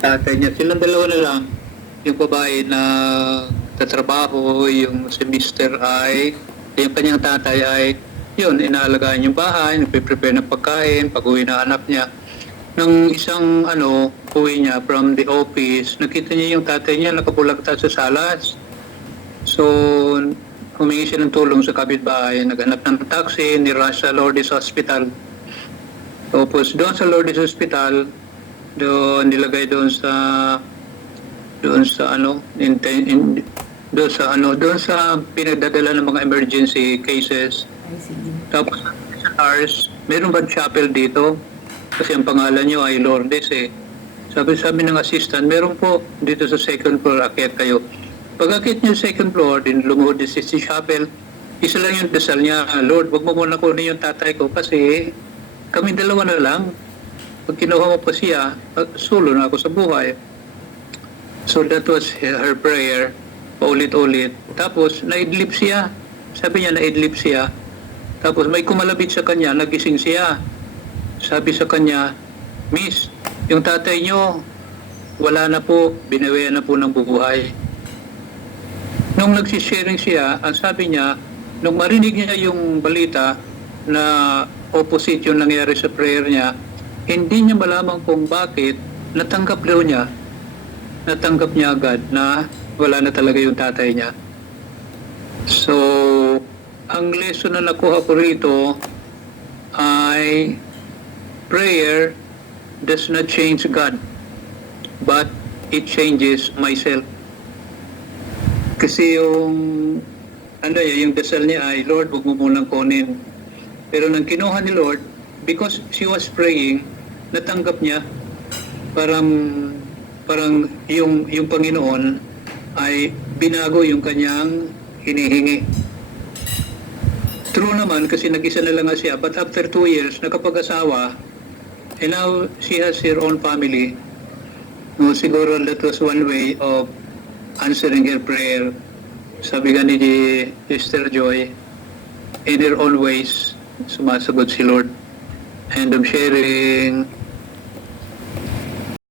tatay niya. Silang dalawa na lang. Yung babae na tatrabaho, yung si Mr. ay, yung kanyang tatay ay, yun, inaalagaan yung bahay, nagpe-prepare ng pagkain, pag-uwi ng anak niya. Nung isang, uwi niya from the office, nakita niya yung tatay niya nakapulagta sa salas. So, humingi siya ng tulong sa kapitbahay, naghanap ng taxi, nirush sa Lourdes Hospital. Tapos doon sa Lourdes Hospital, doon nilagay doon sa doon sa pinagdadala ng mga emergency cases. Tapos sa hours, meron ba chapel dito? Kasi ang pangalan niyo ay Lourdes eh. Sabi ng assistant, meron po dito sa second floor, akyat kayo. Pag-akit niyo sa second floor, din lumuhod din si chapel, isa lang yung dasal niya, Lord, wag mo muna kunin yung tatay ko kasi kami dalawa na lang. Pag kinuha mo pa siya, sulo na ako sa buhay. So that was her prayer, paulit-ulit. Tapos, naidlip siya. Sabi niya, naidlip siya. Tapos, may kumalabit sa kanya, nagising siya. Sabi sa kanya, Miss, yung tatay niyo, wala na po, binawian na po ng buhay. Nung nagsisharing siya, ang sabi niya, nung marinig niya yung balita na opposite yung nangyari sa prayer niya, hindi niya malaman kung bakit natanggap niya agad na wala na talaga yung tatay niya. So, ang lesson na nakuha ko rito ay prayer does not change God, but it changes myself. Kasi yung dasal niya ay, Lord, huwag mo munang kunin. Pero nang kinuha ni Lord, because she was praying, natanggap niya, parang yung Panginoon ay binago yung kanyang hinihingi. True naman kasi nag-isa na lang nga siya, but after 2 years, nakapag-asawa, and now she has her own family. No, siguro that was one way of answering her prayer. Sabi nga ni Sister Joy, in her own ways, sumasagot si Lord. And I'm sharing